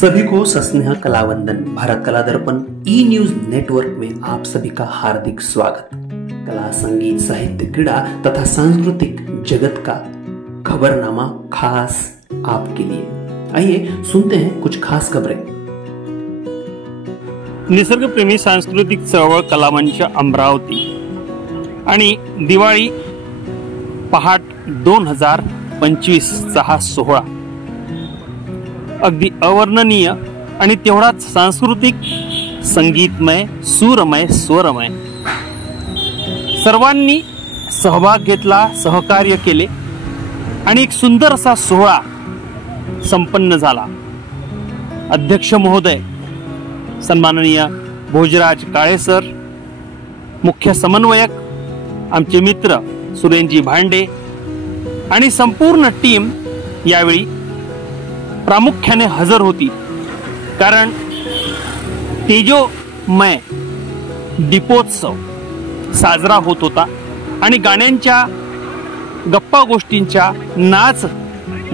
सभी को सस्नेह कला वंदन। भारत कला दर्पण ई न्यूज नेटवर्क में आप सभी का हार्दिक स्वागत। कला, संगीत, साहित्य, क्रीड़ा तथा सांस्कृतिक जगत का खबरनामा खास आपके लिए। आइए सुनते हैं कुछ खास खबरें। निसर्गप्रेमी सांस्कृतिक चळवळ कलामंच अमरावती आणि दिवाळी पहाट 2025 चा हा सोहळा अगदी अवर्णनीय आणि तेवढाच सांस्कृतिक, संगीतमय, सूरमय, स्वरमय। सर्वांनी सहभाग घेतला, सहकार्य केले आणि एक सुंदर असा सोहळा संपन्न झाला। अध्यक्ष महोदय सन्माननीय भोजराज काळे सर, मुख्य समन्वयक आमचे मित्र सुरेंजी भांडे आणि संपूर्ण टीम यावेळी प्रामुख्याने हजर होती। कारण तेजोमय दीपोत्सव साजरा होत होता आणि गाण्यांच्या, गप्पा गोष्टींच्या, नाच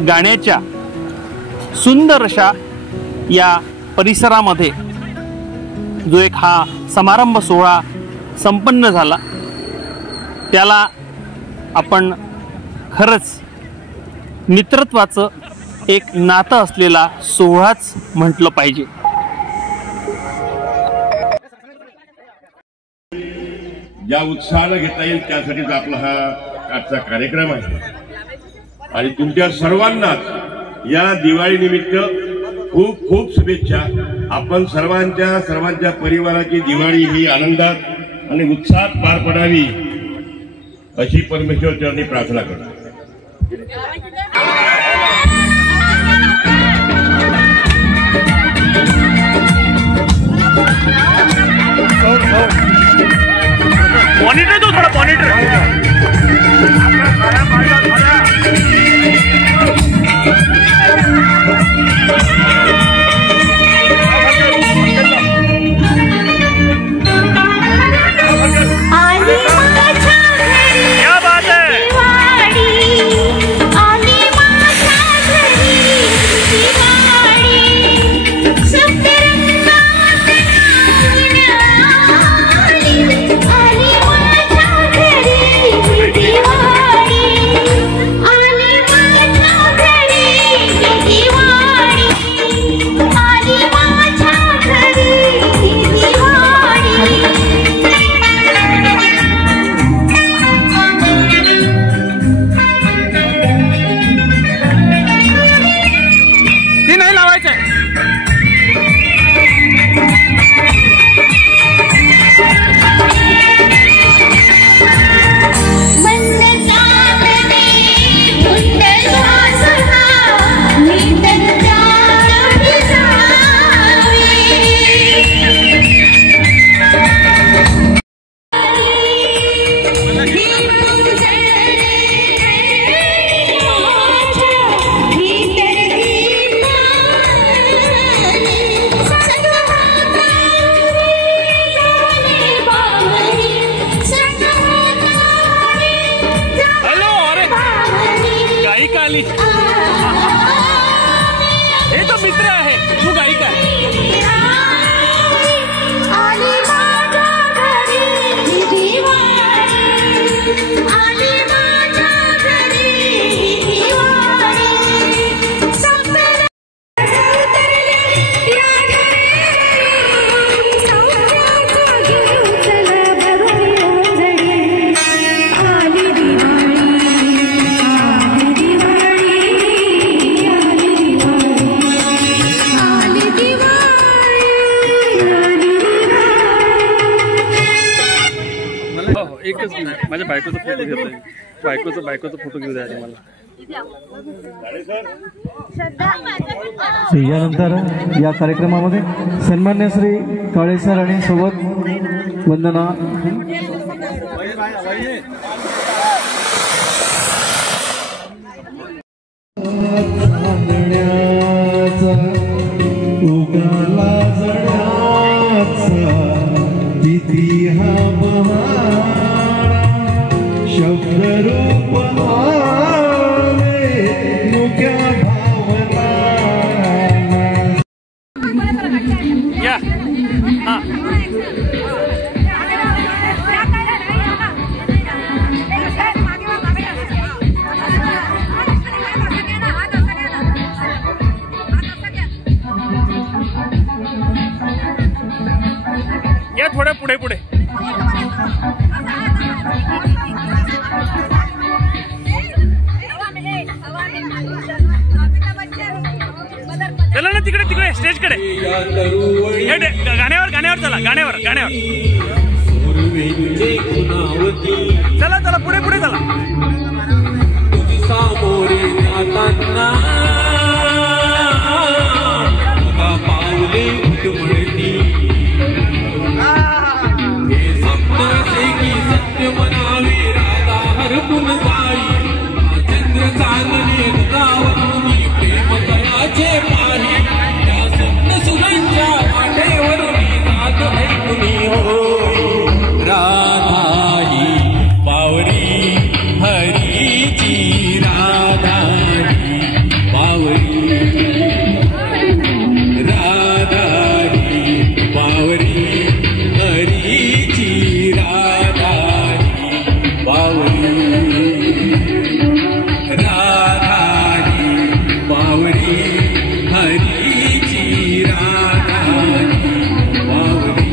गाण्याच्या सुंदर अशा या परिसरामध्ये जो एक हा समारंभ सोहळा संपन्न झाला, त्याला आपण खरंच मित्रत्वाचं एक नातं असलेला सोहळाच म्हटलं पाहिजे। ज्या उत्साहाने घेता येईल त्यासाठीच आपला हा आजचा कार्यक्रम आहे आणि तुमच्या सर्वांना या दिवाळी निमित्त खूप खूप शुभेच्छा। आपण सर्वांच्या परिवाराची दिवाळी ही आनंदात आणि उत्साहात पार पडावी अशी परमेश्वर चरणी प्रार्थना करतो। मॉनिटर दो थोड़ा, मॉनिटर हे तो मित्र आहे, तू गायिका आहे। एकच माझ्या बायकोचा फोटो घेतोय, बायकोचा फोटो घेऊ द्या मला। यानंतर या कार्यक्रमामध्ये सन्मान्य श्री काळे सर आणि सोबत वंदना या हा या थोड्या पुढे पुढे चला ना तिकडे तिकडे स्टेज कडे गाण्यावर गाण्यावर चला गाण्यावर गाण्यावर चला चला पुढे पुढे चला सामोरे जाताना पावले उठमळती हे स्वप्न से की सत्य म्हणावे राधा हरपून जाई चंद्र चांदणे गावून प्रेम तळाचे पाणी त्या स्वप्न सुगांच्या वाटेवरून जात ऐकून होय राधा ही पावरी हरीची राधा ही पावरी राधा ही पावरी हरीची राधा ही पावरी राधा ही पावरी हरीची राधा ही पावरी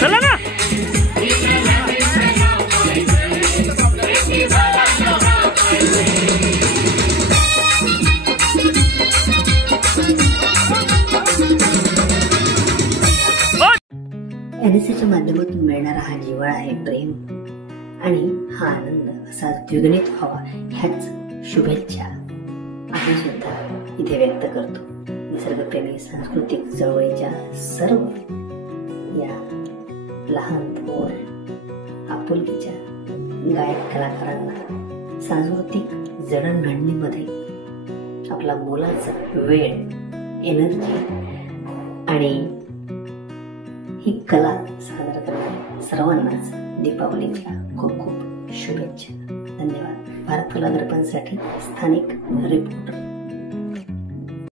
चला ना एनएससीच्या माध्यमातून मिळणारा हा जिव्हाळा आहे प्रेम आणि हा आनंद असा द्विगुणित व्हावा ह्याच शुभेच्छा आम्ही सुद्धा इथे व्यक्त करतो। निसर्गप्रेमी सांस्कृतिक चळवळीच्या सर्व या लहान थोर आपुलकीच्या गायक कलाकारांना सांस्कृतिक जडणघडणीमध्ये आपला मोलाचा वेळ एनर्जी आणि ही कला सादर करणाऱ्या सर्वांनाच दीपावलीच्या खूप खूप शुभेच्छा। धन्यवाद। भारत कला दर्पणसाठी स्थानिक रिपोर्टर